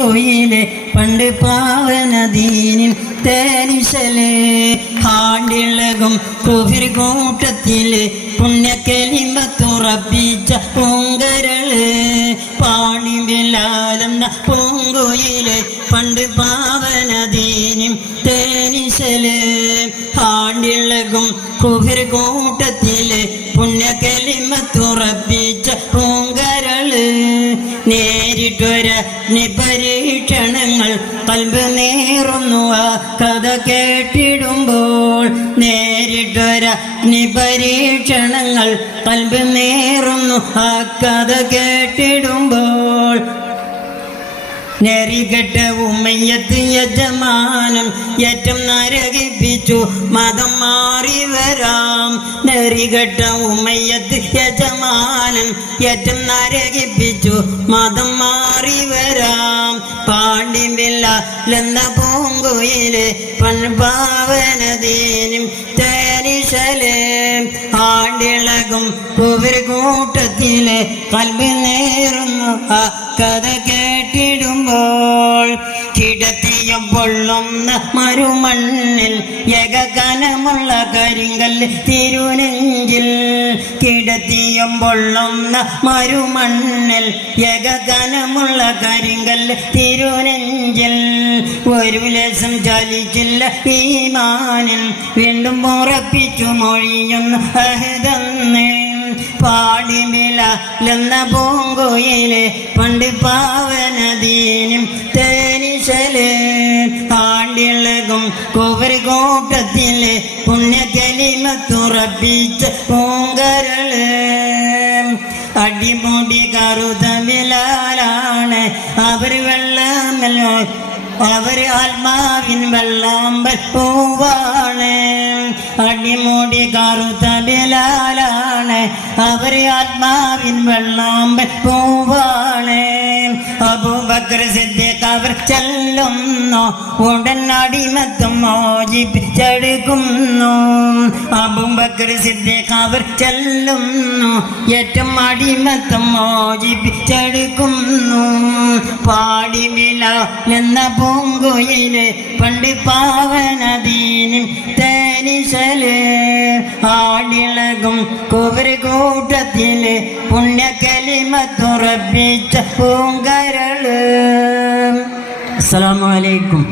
പൂങ്കുയിലെ പണ്ട് പാവനദീനിൻ തേനിശലെ ഹാണ്ടിളകും കുഫിർ കൂട്ടത്തിലെ പുണ്യക്കലിമത്തുറപ്പിച്ച പൂങ്കരള് പാണി ബിലാലെന്ന പൂങ്കുയിലെ പണ്ട് പാവനദീനിൻ തേനിശല് ഹാണ്ടിളകും കുഫിർ കൂട്ടത്തിലെ പുണ്യക്കലിമത്തുറപ്പിച്ച പൂങ്കരള് നേരിട്ടൊര പരീക്ഷണങ്ങൾ കൽബ് നേറുന്നു ആ കഥ കേട്ടിടുമ്പോൾ നേരിട്ടൊര പരീക്ഷണങ്ങൾ കൽബ് നേറുന്നു ആ കഥ കേട്ടിടുമ്പോൾ നെറികെട്ട ഉമ്മയ്യത്ത് യജമാനം ഏറ്റം നരകിപ്പിച്ചു മതം മാറി വരാം നെറികെട്ട ഉമ്മയ്യത്ത് യജമാനം ഏറ്റം നരകിപ്പിച്ചു മതം മാറി വരാം പാണ്ഡിമില്ലെന്ന പൂങ്കുയിലെ പൺപാവനദീനും തേനിശലെ ആണ്ടിളകും കുവർ കൂട്ടത്തിലെ കൽബ് നേറുന്നു ആ കഥ കേട്ടിടുമ്പോൾ കിടത്തിയും പൊള്ളുന്ന മരുമണ്ണിൽ ഏകകനമുള്ള കരിങ്കല്ല് തിരുനെഞ്ചിൽ കിടത്തിയും പൊള്ളുന്ന മരുമണ്ണിൽ ഏകകനമുള്ള കരിങ്കല്ല് തിരുനെഞ്ചിൽ ഒരു ലക്ഷം ചലിച്ചില്ല ഈമാനിൽ വീണ്ടും ഉറപ്പിച്ചു മൊഴിയുന്ന അഹദന്ന് പാടിമിലെന്ന പൂങ്കുയിലെ പണ്ട് പാവനദീനും തേനിശല് ആണ്ടിളകും കുവർ കൂട്ടത്തിലെ പുണ്യക്കലിമത്തുറപ്പിച്ച പൂങ്കരള് അടിമുടി കറുത ബിലാലാണ് അവർ വെള്ളമല്ലോ അവർ ആത്മാവിൻ വെള്ളാമ്പൽ പൂവാണ് അടിമുടി കറുത്ത ബിലാലാണ് അവർ ആത്മാവിൻ വെള്ളാമ്പൽ പൂവാണ് അബൂബക്കർ സിദ്ദീഖ് അവർ ചെല്ലുന്നു ഉടൻ അടിമത്തം മോചിപ്പിച്ചെടുക്കുന്നു അബൂബക്കർ സിദ്ദീഖ് അവർ ചെല്ലുന്നു ഏറ്റവും അടിമത്തം മോചിപ്പിച്ചെടുക്കുന്നു പാടിമിലെന്ന പൂങ്കുയിലെ പണ്ട് പാവനദീനും തേനിശല് ആടിളകും കുവർ കൂട്ടത്തിലെ പുണ്യക്കലിമത്തുറപ്പിച്ച പൂങ്കരള്. അസ്സലാമു അലൈക്കും.